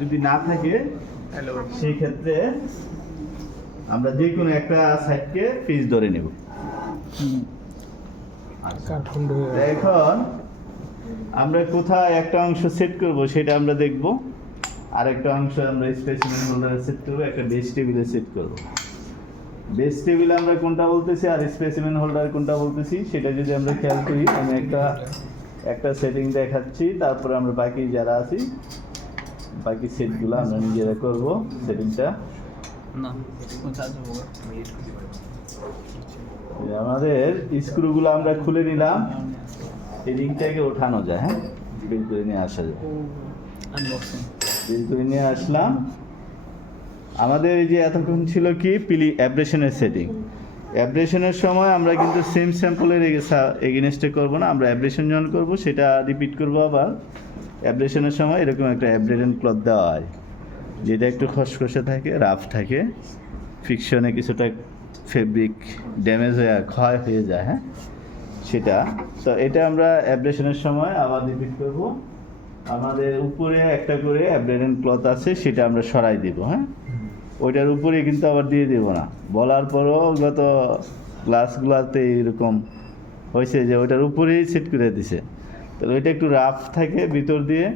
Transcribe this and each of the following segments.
যদি না থাকে সেই ক্ষেত্রে আমরা যে কোনো একটা সাইডকে পিচ ধরে নেব। এখন আমরা কোথায় একটা অংশ সেট করব সেটা আমরা দেখব, আর একটা অংশ আমরা স্পেসিমেন হোল্ডারে সেট করব, একটা বেস টেবিলে সেট করব। বেস টেবিলে আমরা কোনটা বলতেছি আর স্পেসিমেন হোল্ডার কোনটা বলতেছি সেটা যদি আমরা খেয়াল করি, আমি একটা সেটিং দেখাচ্ছি, তারপরে আমরা বাকি যারা আছি বাকি সেটগুলো আমরা নিজেরা করব। সেটিংটা আমাদের স্ক্রুগুলো আমরা খুলে নিলাম, এই রিংটাকে ওঠানো যায়, হ্যাঁ বের করে নিয়ে আসা যায়। বের করে নিয়ে আসলাম। আমাদের এই যে এতক্ষণ ছিল কি অ্যাব্রেশনের সেটিং। অ্যাব্রেশনের সময় আমরা কিন্তু সেম স্যাম্পলের এগেনস্টে করবো না, আমরা অ্যাব্রেশন যখন করবো সেটা রিপিট করবো। আবার অ্যাব্রেশনের সময় এরকম একটা অ্যাব্রেডেন্ট ক্লথ দেওয়া হয়, যেটা একটু খসখসে থাকে, রাফ থাকে, ফ্রিকশনে কিছুটা ফেব্রিক ড্যামেজ হয়ে ক্ষয় হয়ে যায়, হ্যাঁ সেটা। তো এটা আমরা অ্যাব্রেশনের সময় আবার রিপিট করব। আমাদের উপরে একটা করে অ্যাব্রেডেন্ট ক্লথ আছে, সেটা আমরা সরাই দিব, হ্যাঁ ওইটার উপরে কিন্তু আবার দিয়ে দেবো না। বলার পরও গত ক্লাসগুলোতে এরকম হয়েছে যে ওইটার উপরেই সেট করে দিছে, তাহলে ওইটা একটু রাফ থাকে ভিতর দিয়ে,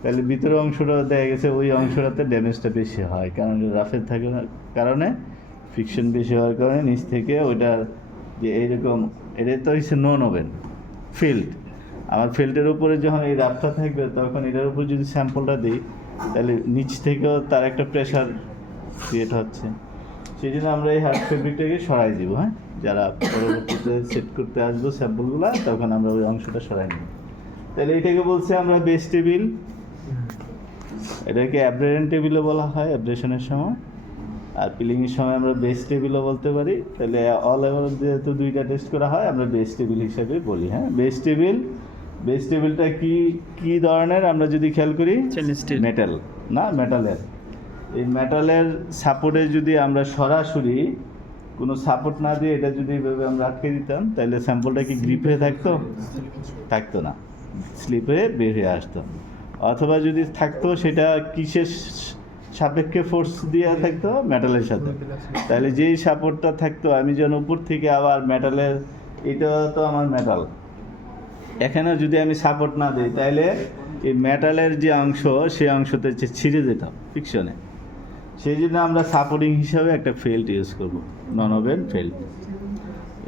তাহলে ভিতরের অংশটা দেখা গেছে ওই অংশটাতে ড্যামেজটা বেশি হয়, কারণ রাফের থাকে কারণে, ফ্রিকশন বেশি হওয়ার কারণে নিচ থেকে ওইটার যে এইরকম, এটা তো হচ্ছে নন ওভেন ফিল্ড। আমার ফিল্ডের উপরে যখন এই রাফটা থাকবে তখন এটার উপর যদি স্যাম্পলটা দিই তাহলে নিচ থেকেও তার একটা প্রেশার ক্রিয়েট হচ্ছে, সেই জন্য আমরা এই হার্ড ফেব্রিকটাকে সরাই দিব। হ্যাঁ যারা পরবর্তীতে সেট করতে আসবো স্যাম্পলগুলো তখন আমরা ওই অংশটা সরাই নিব। তাহলে এটাকে বলছি আমরা বেস টেবিল, এটাকে অ্যাব্রেডেন্ট টেবিলও বলা হয় অ্যাব্রেশনের সময়, আর পিলিংয়ের সময় আমরা বেস টেবিলও বলতে পারি। তাহলে অল ওভার যেহেতু দুইটা টেস্ট করা হয় আমরা বেস টেবিল হিসেবে বলি। হ্যাঁ বেস টেবিলটা কি ধরনের আমরা যদি খেয়াল করি, মেটাল না মেটালের। এই মেটালের সাপোর্টে যদি আমরা সরাসরি কোনো সাপোর্ট না দিয়ে এটা যদি এভাবে আমরা আটকে দিতাম তাহলে স্যাম্পলটা কি গ্রিপ হয়ে থাকতো না, স্লিপ হয়ে বের হয়ে আসতো। অথবা যদি থাকতো সেটা কিসের সাপেক্ষে ফোর্স দিয়ে থাকতো, মেটালের সাথে। তাহলে যেই সাপোর্টটা থাকতো, আমি যখন উপর থেকে আবার মেটালের, এটা তো আমার মেটাল, এখানে যদি আমি সাপোর্ট না দিই তাহলে এই মেটালের যে অংশ সেই অংশতে ছিঁড়ে যেতাম ফ্রিকশনে। সেই জন্য আমরা সাপোর্টিং হিসাবে একটা ফেল্ট ইউজ করবো, নন ওভেন ফেল্ট।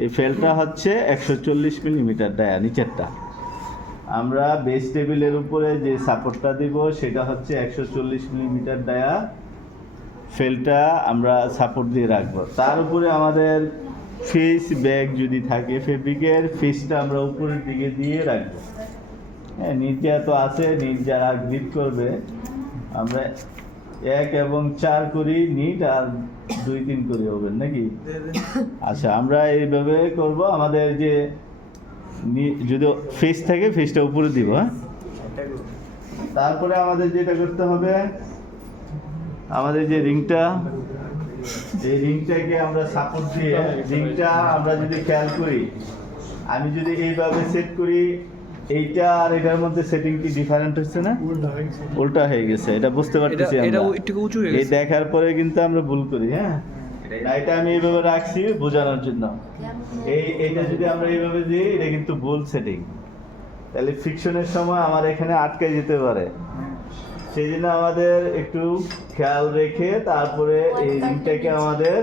এই ফেল্টটা হচ্ছে 140 মিলিমিটার ডায়া নিচেরটা। আমরা বেস টেবিলের উপরে যে সাপোর্টটা দিব সেটা হচ্ছে 140 মিলিমিটার ডায়া ফেল্টটা আমরা সাপোর্ট দিয়ে রাখবো। তার উপরে আমাদের ফেস ব্যাগ যদি থাকে ফেব্রিকের, ফেসটা আমরা উপরের দিকে দিয়ে রাখবো। হ্যাঁ নিচে তো আছে, নিট যারা গ্রিপ করবে আমরা 1 এবং 4 করি নিট, আর 2-3 করি ওভেন নাকি। আচ্ছা আমরা এইভাবে করব। আমাদের যে যদি ফেস থাকে ফেসটা উপরে দিব, হ্যাঁ তারপরে আমাদের যেটা করতে হবে, আমাদের যে রিংটা, এই রিংটাকে আমরা সাপোর্ট দিয়ে, রিংটা আমরা যদি খেয়াল করি, আমি যদি এইভাবে সেট করি, এইটা আর এটার মধ্যে সেটিং কি ডিফারেন্ট হচ্ছে না, উল্টা হয়ে গেছে, এটা বুঝতে পারতেছি আমরা। এই দেখার পরে কিন্তু আমরা ভুল করি। হ্যাঁ এটা আমি এইভাবে রাখছি বোঝানোর জন্য। এইটা যদি আমরা এইভাবে দিই এটা কিন্তু ভুল সেটিং, তাহলে ফ্রিকশনের সময় আমার এখানে আটকে যেতে পারে। সেই জন্য আমাদের একটু খেয়াল রেখে তারপরে এই রিংটাকে আমাদের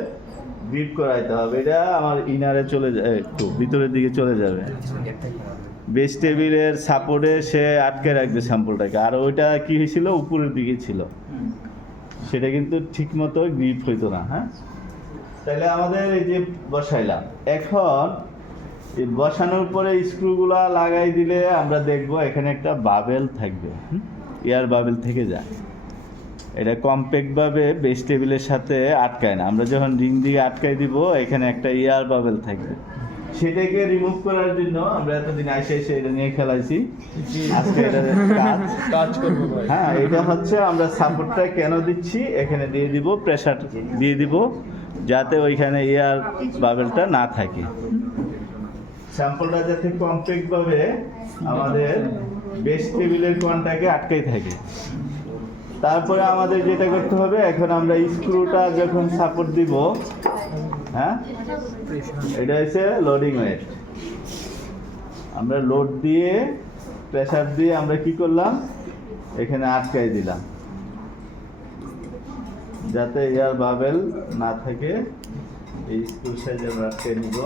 গ্রিপ করাইতে হবে। এটা আমার ইনারে চলে যায়, একটু ভিতরের দিকে চলে যাবে। বেস টেবিলের সাপোর্টে সে আটকে রাখবে স্যাম্পলটাকে, আর ওইটা কি হয়েছিল উপরের দিকে ছিল, সেটা কিন্তু ঠিক মতো গ্রিপ হইতো না। হ্যাঁ তাহলে আমাদের এই যে বসাইলাম, এখন এই বসানোর পরে স্ক্রুগুলা লাগাই দিলে আমরা দেখবো এখানে একটা বাবেল থাকবে, এয়ার বাবেল থেকে যায়। এটা কম্প্যাক্টভাবে বেস টেবিলের সাথে আটকায় না। আমরা যখন রিং দিয়ে আটকাই দিব এখানে একটা এয়ার বাবেল থাকবে, সেটাকে রিমুভ করার জন্য আমরা এতদিন এসে এটা নিয়ে খেলাইছি, আজকে এটা কাজ করব। হ্যাঁ এটা হচ্ছে আমরা সাপোর্টটা কেন দিচ্ছি, এখানে দিয়ে দিব, প্রেসার দিয়ে দিব যাতে ওইখানে এয়ার বাবেলটা না থাকে, স্যাম্পলটা যাতে কম্প্যাক্টভাবে আমাদের বেস টেবিলের কোণটাকে আটকাই থাকে। তারপরে আমাদের যেটা করতে হবে, এখন আমরা স্ক্রুটা যখন সাপোর্ট দিব, হ্যাঁ, এটা হচ্ছে লোডিং ওয়েট। আমরা লোড দিয়ে প্রেসার দিয়ে আমরা কি করলাম, এখানে আটকাই দিলাম যাতে এয়ার বাবেল না থাকে। এই স্ক্রু সাইজে আমরা আটকে নিব।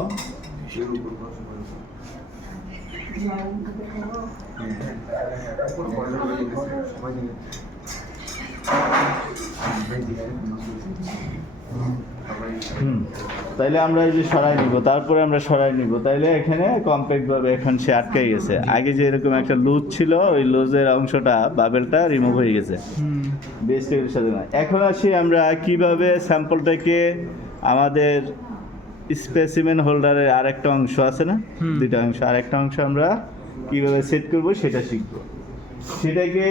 তাইলে আমরা এই যে সরাই নিব, তারপরে আমরা সরাই নিব। তাইলে এখানে কমপ্যাক্ট ভাবে এখন সে আটকে গেছে। আগে যে এরকম একটা লুজ ছিল, ওই লুজের অংশটা বাবেলটা রিমুভ হয়ে গেছে বেস টেবিলের সাথে না। এখন আসি আমরা কিভাবে স্যাম্পলটাকে আমাদের স্পেসিমেন হোল্ডারের আরেকটা অংশ আছে না, দুইটা অংশ, আরেকটা অংশ আমরা কিভাবে সেট করব সেটা শিখব। সেটাকে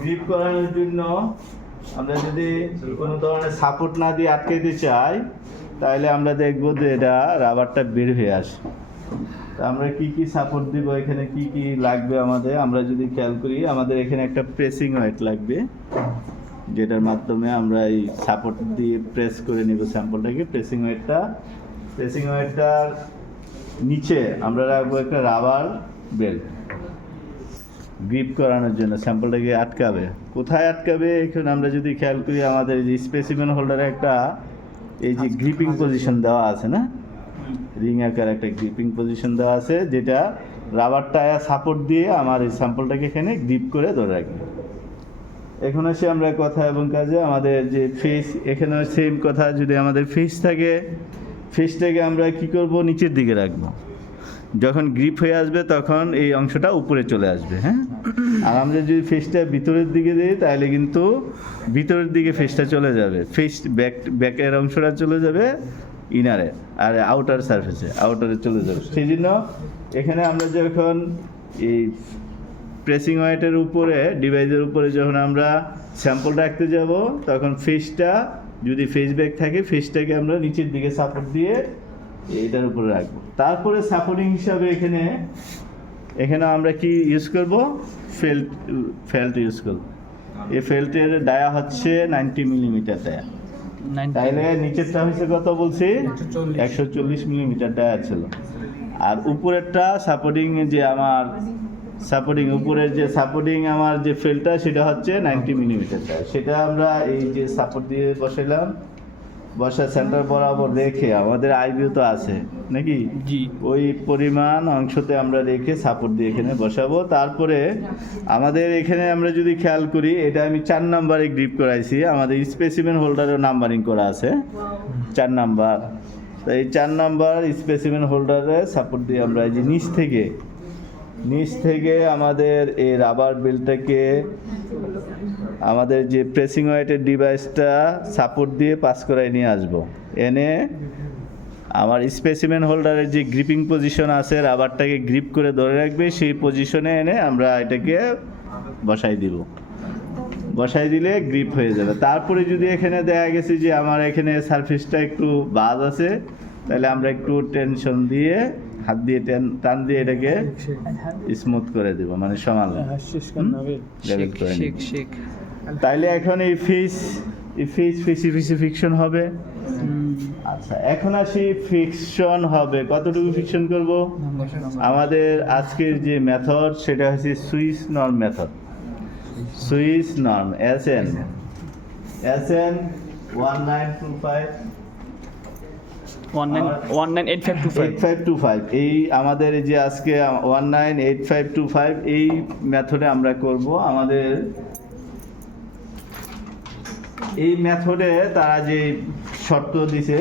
গ্রিপ করানোর জন্য আমরা যদি কোনো ধরনের সাপোর্ট না দিয়ে আটকাইতে চাই, তাহলে আমরা দেখব যে এটা রাবারটা বের হয়ে আসে। তা আমরা কি কি সাপোর্ট দিব, এখানে কি কি লাগবে আমাদের, আমরা যদি খেয়াল করি, আমাদের এখানে একটা প্রেসিং ওয়েট লাগবে, যেটার মাধ্যমে আমরা এই সাপোর্ট দিয়ে প্রেস করে নিব স্যাম্পলটাকে। প্রেসিং ওয়েটটার নিচে আমরা রাখবো একটা রাবার বেল্ট গ্রিপ করানোর জন্য, স্যাম্পলটাকে আটকাবে। কোথায় আটকাবে, এখন আমরা যদি খেয়াল করি, আমাদের যে স্পেসিমেন হোল্ডারে একটা এই যে গ্রিপিং পজিশন দেওয়া আছে না, রিং আকার একটা গ্রিপিং পজিশন দেওয়া আছে, যেটা রাবার টায়ার সাপোর্ট দিয়ে আমার এই স্যাম্পলটাকে এখানে গ্রিপ করে ধরে রাখবে। এখন আসি আমরা কথা এবং কাজে। আমাদের যে ফেস, এখানে সেম কথা, যদি আমাদের ফেস থাকে, ফেসটাকে আমরা কি করব, নিচের দিকে রাখবো। যখন গ্রিপ হয়ে আসবে তখন এই অংশটা উপরে চলে আসবে, হ্যাঁ। আর আমরা যদি ফেসটা ভিতরের দিকে দিই, তাহলে কিন্তু ভিতরের দিকে ফেসটা চলে যাবে, ফেস ব্যাকের অংশটা চলে যাবে ইনারে, আর আউটার সারফেসে আউটারে চলে যাবে। সেই জন্য এখানে আমরা যখন এই প্রেসিং ওয়েটের উপরে, ডিভাইসের উপরে যখন আমরা স্যাম্পল রাখতে যাব, তখন ফেসটা যদি ফেস ব্যাক থাকে, ফেসটাকে আমরা নিচের দিকে সাপোর্ট দিয়ে এটার উপরে রাখবো। তারপরে সাপোর্টিং হিসাবে এখানে আমরা কি ইউজ করব, ফেল্ট ইউজ করব। এই ফেল্টের ডায়া হচ্ছে 90 মিলিমিটার ডায়া। তাইলে নিচেরটা হচ্ছে কত বলছি, 140 মিলিমিটার ডায়া ছিল। আর উপরেরটা সাপোর্টিং, যে আমার সাপোর্টিং উপরের যে সাপোর্টিং আমার যে ফেল্টটা, সেটা হচ্ছে 90 মিলিমিটার ডায়া। সেটা আমরা এই যে সাপোর্ট দিয়ে বসাইলাম, বসা সেন্টার বরাবর রেখে, আমাদের আইবিও তো আছে নাকি, ওই পরিমাণ অংশতে আমরা রেখে সাপোর্ট দিয়ে এখানে বসাবো। তারপরে আমাদের এখানে আমরা যদি খেয়াল করি, এটা আমি 4 নাম্বারে গ্রিপ করাইছি, আমাদের স্পেসিমেন হোল্ডারও নাম্বারিং করা আছে 4 নাম্বার। তো এই 4 নাম্বার স্পেসিমেন হোল্ডারে সাপোর্ট দিয়ে আমরা এই যে নিচ থেকে আমাদের এই রাবার বেল্টটাকে, আমাদের যে প্রেসিং ওয়েটের ডিভাইসটা সাপোর্ট দিয়ে পাস করাই নিয়ে আসবো। এনে আমার স্পেসিমেন হোল্ডারের যে গ্রিপিং পজিশন আছে, রাবারটাকে গ্রিপ করে ধরে রাখবে, সেই পজিশনে এনে আমরা এটাকে বসাই দিব। বসাই দিলে গ্রিপ হয়ে যাবে। তারপরে যদি এখানে দেখা গেছে যে আমার এখানে সারফেসটা একটু বাজ আছে, তাহলে আমরা একটু টেনশন দিয়ে, হাত দিয়ে টান দিয়ে এটাকে স্মুথ করে দেব, মানে সমান লেভেল করে নিব। তাইলে এখন এই ফেসি ফিকশন হবে। আচ্ছা, এখন আসি ফিকশন হবে, কতটুকু ফিকশন করব। আমাদের আজকের যে মেথড, সেটা হচ্ছে Swiss norm method. Swiss norm SN 198525 এই আমাদের যে আজকে 198525 এই মেথডে আমরা করব। আমাদের এই মেথডে তারা যে শর্ত দিছে,